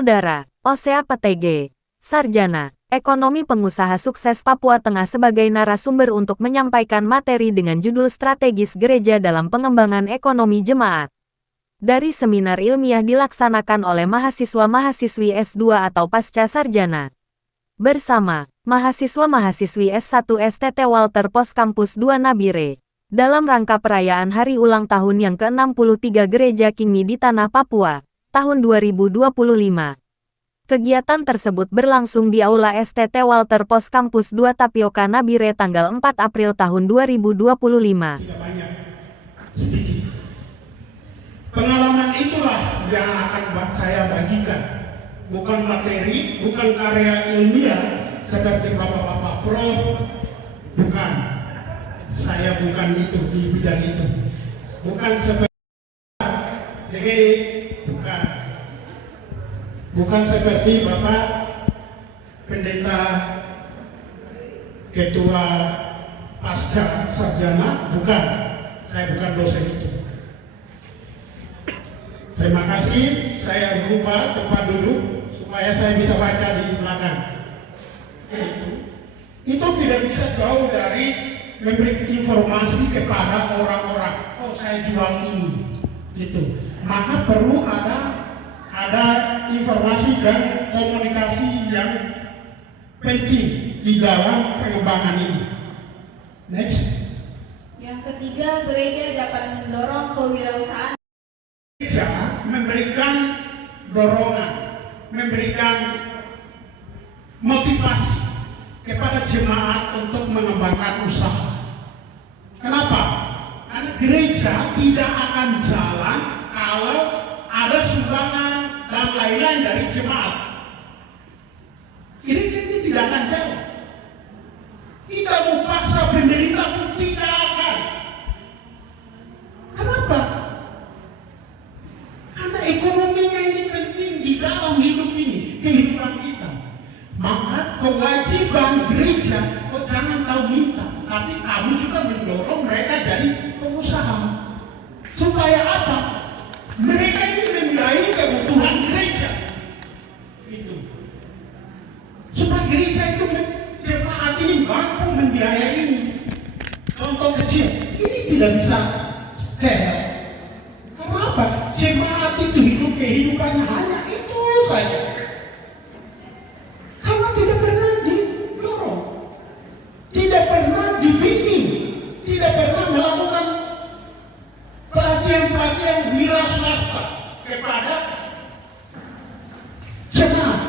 Saudara Osea PTG, Sarjana Ekonomi Pengusaha Sukses Papua Tengah sebagai narasumber untuk menyampaikan materi dengan judul Strategis Gereja dalam Pengembangan Ekonomi Jemaat. Dari seminar ilmiah dilaksanakan oleh mahasiswa-mahasiswi S2 atau Pasca Sarjana. Bersama mahasiswa-mahasiswi S1 STT Walter Pos Kampus 2 Nabire. Dalam rangka perayaan hari ulang tahun yang ke-63 Gereja Kingmi di Tanah Papua, tahun 2025. Kegiatan tersebut berlangsung di Aula STT Walter Pos Kampus 2 Tapioka Nabire tanggal 4 April tahun 2025. Tidak banyak, sedikit. Pengalaman itulah yang akan saya bagikan. Bukan materi, bukan karya ilmiah seperti bapak-bapak prof. Bukan. Saya bukan itu di bidang itu. Bukan seperti bukan. Bukan seperti Bapak Pendeta Ketua Pasca Sarjana, bukan. Saya bukan dosen itu. Terima kasih, saya berubah tempat duduk supaya saya bisa baca di belakang. Itu tidak bisa jauh dari memberi informasi kepada orang-orang. Oh, saya jual ini, gitu. Maka perlu ada informasi dan komunikasi yang penting di dalam pengembangan ini. Next. Yang ketiga, gereja dapat mendorong kewirausahaan. Gereja memberikan dorongan, memberikan motivasi kepada jemaat untuk mengembangkan usaha. Kenapa? Karena gereja tidak akan jalan kalau ada sumbangan dan lain-lain dari jemaat. Gereja ini tidak akan jalan. Kita mau paksa pemerintah pun tidak akan. Kenapa? Karena ekonominya ini penting di dalam hidup ini, kehidupan kita. Maka kewajiban gereja, kok jangan tahu minta, tapi kamu juga mendorong mereka jadi pengusaha. Supaya apa? Mereka ini membiayai kebutuhan gereja. Itu. Supaya gereja itu jemaat ini mampu membiayai ini. Contoh kecil, ini tidak bisa steril. Kenapa? Jemaat itu hidup kehidupannya hanya itu saja. Karena tidak pernah didorong, tidak pernah dibimbing, tidak pernah melakukan pelatihan-pelatihan wira swasta kepada jemaat.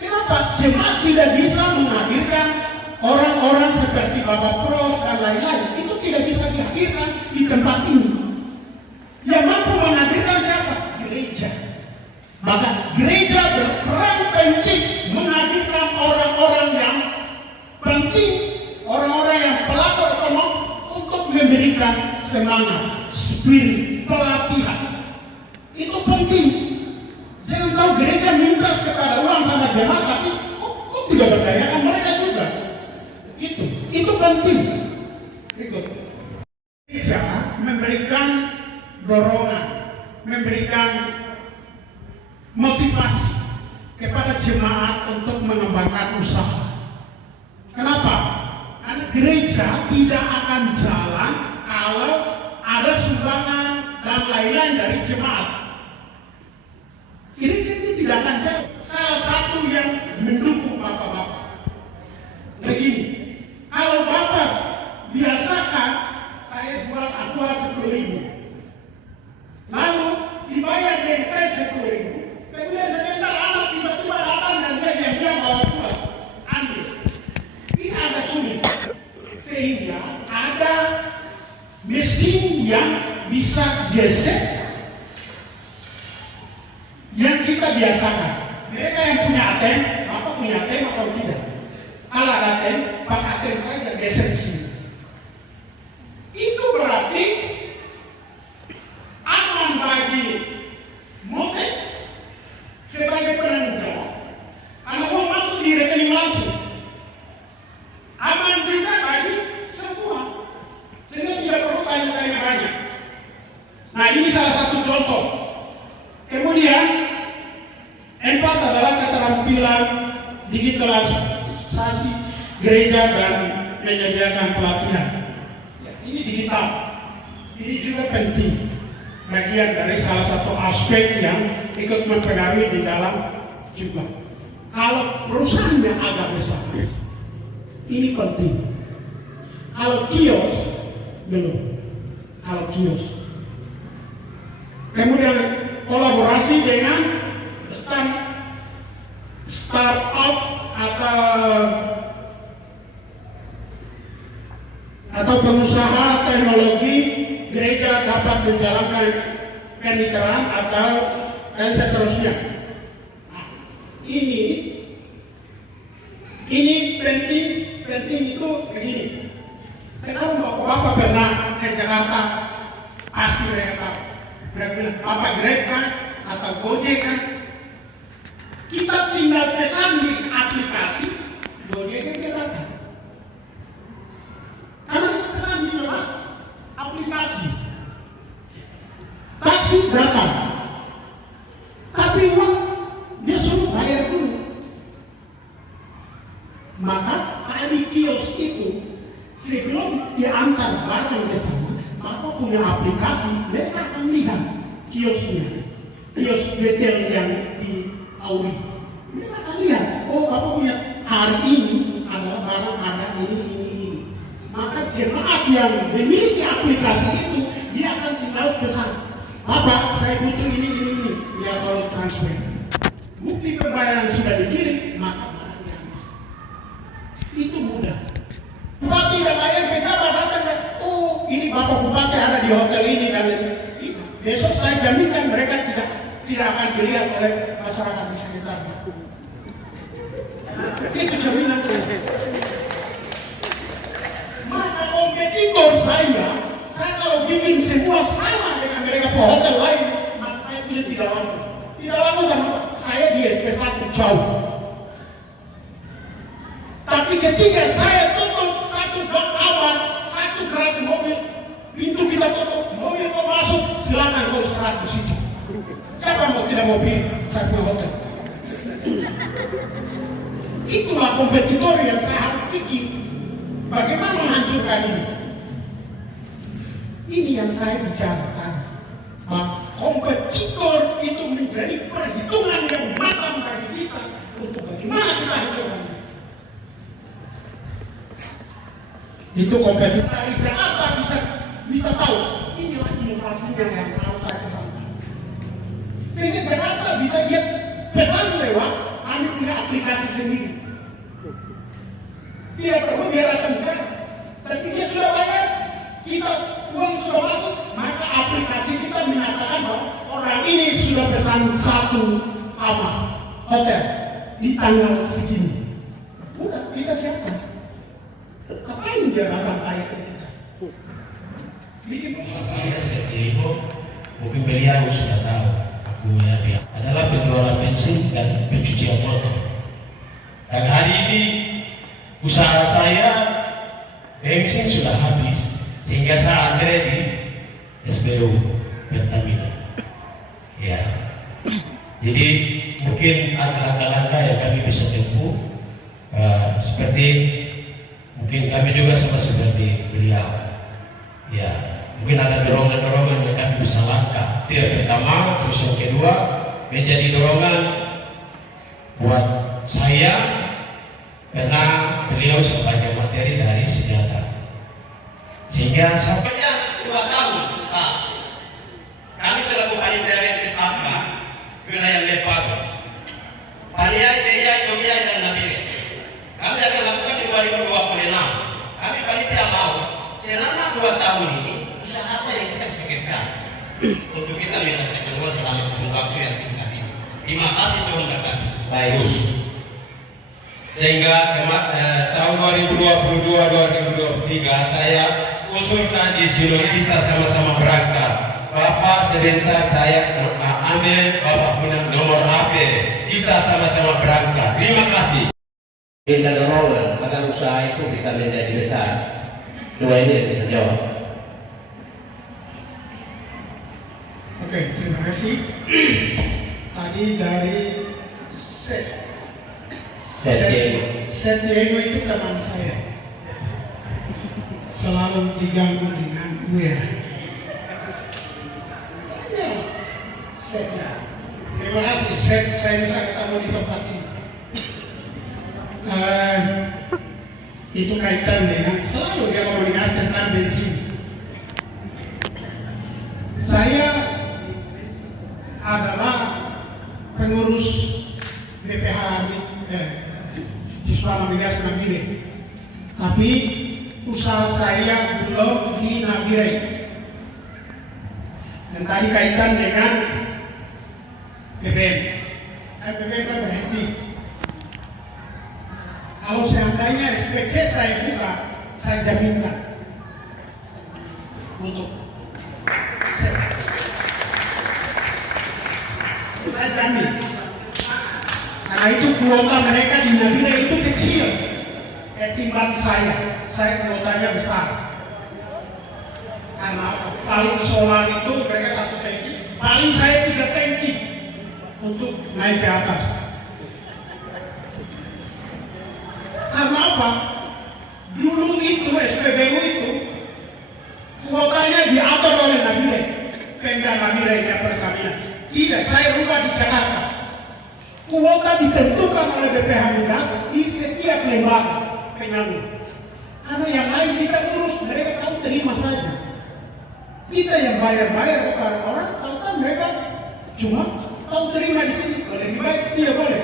Kenapa? Jemaat tidak bisa menghadirkan orang-orang seperti Bapak Prof dan lain-lain. Itu tidak bisa dihadirkan di tempat ini. Yang mampu menghadirkan siapa? Gereja. Maka gereja berperan penting menghadirkan orang-orang yang penting, orang-orang yang pelaku ekonomi untuk memberikan semangat, spirit, pelatihan. Itu penting. Jangan tahu gereja minta kepada uang sama jemaat, tapi kok tidak berdayakan mereka juga. Itu penting. Berikut. Gereja memberikan dorongan, memberikan motivasi kepada jemaat untuk mengembangkan usaha. Kenapa? Karena gereja tidak akan jalan kalau ada sumbangan dan lain-lain dari jemaat. Gereja ini tidak akan jalan. Salah satu yang mendukung bapak-bapak begini, kalau bapak biasakan saya jual aqua 10.000, lalu dibayar DP 10.000, kemudian sebentar anak tiba-tiba datang dan dia bawa buah, ambil. Ini agak sulit, sehingga ada mesin yang bisa gesek yang kita biasakan. Mereka yang punya ATM, apa punya ATM atau tidak? Kalau ada ATM, pakai ATM saja gesek di sini. Itu berarti aman bagi motif sebagai penanggung, karena uang masuk di rekening langsung. Aman juga bagi semua, sehingga tidak perlu tanya-tanya banyak. Nah, ini salah satu contoh. Kemudian digitalisasi gereja dan menyediakan pelatihan. Ya, ini digital. Ini juga penting. Bagian dari salah satu aspek yang ikut mempengaruhi di dalam juga. Kalau perusahaannya agak besar, ini penting. Kalau kios, belum. Kalau kios. Kemudian kolaborasi dengan startup atau pengusaha teknologi, gereja dapat menjalankan kemitraan atau dan seterusnya. Nah, ini penting itu begini. Kenapa Bapak pernah ke Jakarta? Pasti mereka tahu. Mereka bilang, Bapak Grab kan atau Gojek kan? Kita tinggal pesan di aplikasi, Gojek dia datang. Karena kita pesan di dalam aplikasi. Taksi datang. Tapi uang dia suruh bayar dulu. Maka kami kios itu sebelum diantar barang ke sana, maka punya aplikasi, mereka akan lihat kiosnya, kios detail yang di Auri. Mereka akan lihat, oh apa punya hari ini adalah barang ada ini. Maka jemaat yang memiliki aplikasi itu, dia akan tinggal pesan, Bapak saya butuh ini. Ya kalau transfer. Bukti pembayaran sudah dikirim, maka barang diantar. Itu mudah. Bupati yang lain pejabat datang, oh ini Bapak Bupati ada di hotel ini dan besok saya jaminkan mereka tidak akan dilihat oleh masyarakat di sekitar. Itu jaminan saya. Maka kompetitor saya kalau bikin semua sama dengan mereka ke hotel lain, maka saya pilih tidak laku. Tidak laku karena saya di SP1 jauh. Tapi ketika saya tutup satu blok awal, satu garasi mobil, pintu kita tutup, mobil kau masuk, silakan kau istirahat di situ. Siapa mau tidak mau pilih satu hotel? Itulah kompetitor yang saya harus pikir. Bagaimana menghancurkan ini? Ini yang saya bicarakan. Bahwa kompetitor itu menjadi perhitungan yang matang bagi kita untuk bagaimana kita hancurkan. Itu kompetitor dari Jakarta bisa tahu inilah inovasinya yang harus saya kembangkan. Sehingga Jakarta bisa dia pesan lewat kami punya aplikasi sendiri. Dia perlu dia datang ke sana, tapi dia sudah bayar, kita uang sudah masuk, maka aplikasi kita menyatakan bahwa orang ini sudah pesan satu kamar hotel di tanggal segini. Udah kita siapkan. Kapan dia datang kayak kita? Bikin saya terima, mungkin beliau sudah tahu. Aku ya adalah penjualan bensin dan pencucian motor. Dan hari ini usaha saya bensin sudah habis sehingga saya antre di SPBU Pertamina. Ya, jadi mungkin ada langkah-langkah yang kami bisa tempuh seperti mungkin kami juga sama seperti beliau. Ya, mungkin ada dorongan-dorongan yang kami bisa langkah. Itu yang pertama, terus yang kedua menjadi dorongan buat saya karena beliau sebagai materi dari sejahtera. Sehingga sampainya 2 tahun, kami selaku panitia elektrik Papua wilayah Lepago, panitia Jaya Jogja dan Nabire. Kami akan lakukan di 2026. Kami panitia mau selama 2 tahun ini usaha apa yang kita bisa kerjakan untuk kita minta kedua selama waktu yang singkat ini. Terima kasih Tuhan berkati. Baik. Sehingga tahun 2022-2023 saya usulkan di sini kita sama-sama berangkat. Bapak sebentar saya ambil Bapak punya nomor HP. Kita sama-sama berangkat. Terima kasih. Minta dorongan agar usaha itu bisa menjadi besar. Dua ini yang bisa jawab. Oke, terima kasih. Tadi dari Setiego itu teman saya. Selalu diganggu dengan gue. Terima kasih, saya bisa ketemu di tempat ini. Itu kaitan dengan selalu dia komunikasi tentang bensin. Saya adalah pengurus BPH Siswa Navigasi Nabire, tapi usaha saya belum di Nabire. Dan tadi kaitan dengan BBM. BBM kan berhenti. Kalau seandainya SPC saya buka, saya jaminkan untuk saya jamin. Karena itu kuota mereka di Nabire itu kecil ketimbang saya kuotanya besar. Karena paling solar itu mereka 1 tangki, paling saya 3 tangki untuk naik ke atas. Karena apa? Dulu itu SPBU itu kuotanya diatur oleh Nabire, Pemda Nabire yang Pertamina. Tidak, saya rubah di Jakarta. Kuota ditentukan oleh BPH Migas di setiap lembaga penyalur. Karena yang lain kita urus, mereka tahu terima saja. Kita yang bayar-bayar kepada orang, tahu kan mereka cuma tahu terima di sini. Kalau lebih baik tidak boleh.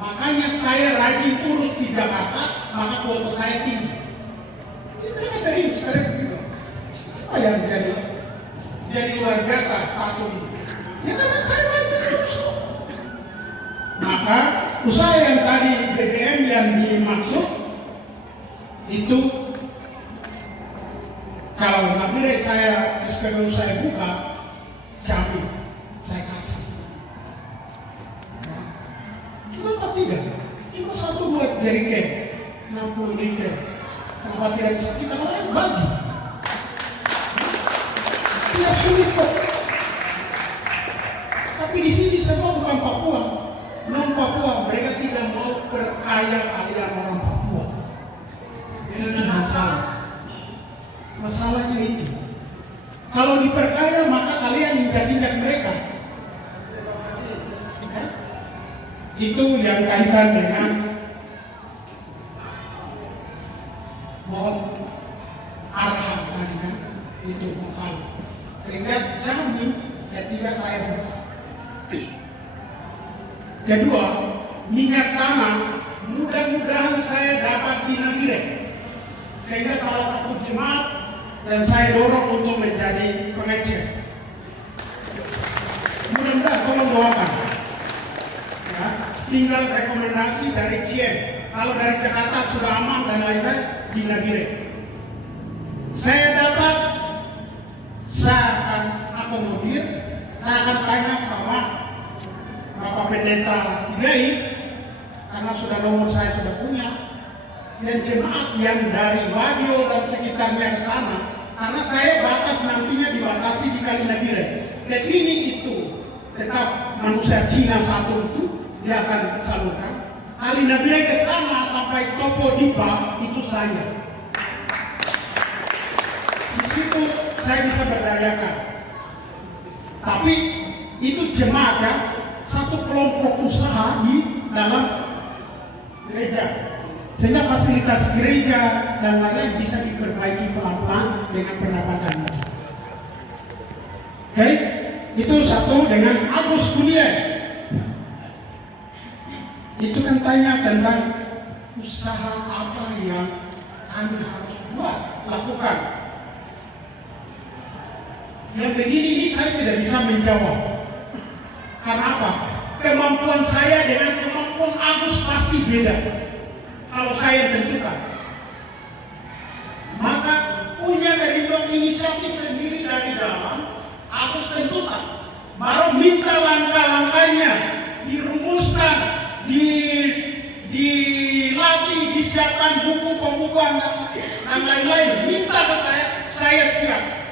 Makanya saya rajin urus di Jakarta, maka kuota saya tinggi. Mereka terima sekarang juga. Apa yang jadi luar biasa satu ini? Ya karena saya rajin urus. Maka usaha yang tadi BBM yang dimaksud itu kalau Nabire saya SPBU saya buka, jamin saya kasih. Kenapa tidak? Cuma 1 buat jerigen 60 liter. Kenapa tidak bisa kita bagi? Tidak sulit kok. Tapi di sini semua bukan Papua. Non Papua, mereka tidak mau perkaya kalian orang Papua. Ini masalah. Masalahnya itu. Kalau diperkaya maka kalian injak-injak mereka. Ya? Itu yang kaitan dengan mohon arahan tadi kan. Itu masalah. Sehingga jamin ketika saya buka. Kedua, minyak tanah mudah-mudahan saya dapat di Nabire. Sehingga salah satu jemaat dan saya dorong untuk menjadi pengecer. Mudah-mudahan tolong doakan. Ya, tinggal rekomendasi dari CIEM. Kalau dari Jakarta sudah aman dan lain-lain di Nabire. Saya dapat, saya akan akomodir, saya akan tanya sama Bapak Pendeta Idai, karena sudah nomor saya sudah punya, dan jemaat yang dari Badio dan sekitarnya ke sana, karena saya batas nantinya dibatasi di Kali Nabire. Ke sini itu tetap manusia Cina satu itu dia akan salurkan. Kali Nabire ke sana sampai Topo Dipa itu saya. Di situ saya bisa berdayakan. Tapi itu jemaat ya. Satu kelompok usaha di dalam gereja, sehingga fasilitas gereja dan lain-lain bisa diperbaiki pelan-pelan dengan pendapatan itu. Oke, itu satu. Dengan Agus Kuliah, itu kan tanya tentang usaha apa yang kami harus lakukan. Yang begini ini saya tidak bisa menjawab. Karena apa? Kemampuan saya dengan kemampuan Agus pasti beda. Kalau saya tentukan, maka punya kerinduan inisiatif sendiri dari dalam Agus tentukan. Baru minta langkah-langkahnya dirumuskan, dilatih, disiapkan buku pembukuan dan lain-lain. Minta ke saya siap.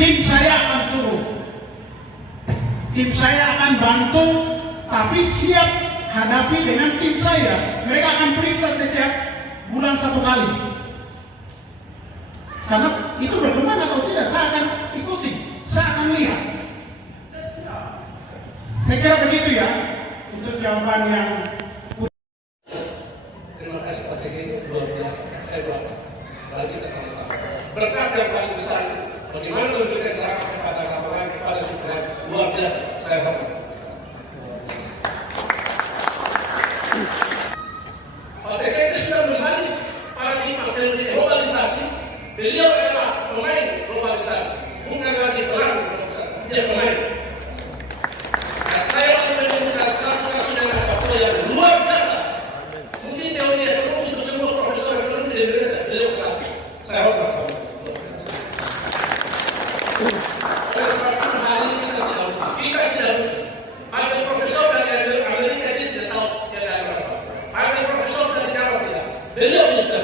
Tim saya akan turun. Tim saya akan bantu, tapi siap hadapi dengan tim saya. Mereka akan periksa setiap bulan 1 kali. Karena itu berkembang atau tidak, saya akan ikuti, saya akan lihat. Saya kira begitu ya, untuk jawaban yang terima kasih Pak Tegi, luar biasa. Saya berapa? Mari kita sama-sama. Berkat yang paling besar, bagaimana memberikan cara kepada kawan kepada supaya luar biasa. Saya hormat. Pak Tegi itu sudah membalik paradigma teori globalisasi. Beliau adalah pemain globalisasi, bukan lagi pelan globalisasi. Dia pemain. Dan saya masih menemukan satu-satunya anak Papua yang luar biasa. Mungkin teorinya itu untuk semua profesor ekonomi di Indonesia, beliau kenal. Saya hormat. Oleh sebab itu hari ini kita tidak lupa. Kita tidak lupa. Ada profesor dari Amerika ini tidak tahu yang ada apa. Ada profesor dari Jawa tidak. Beliau sudah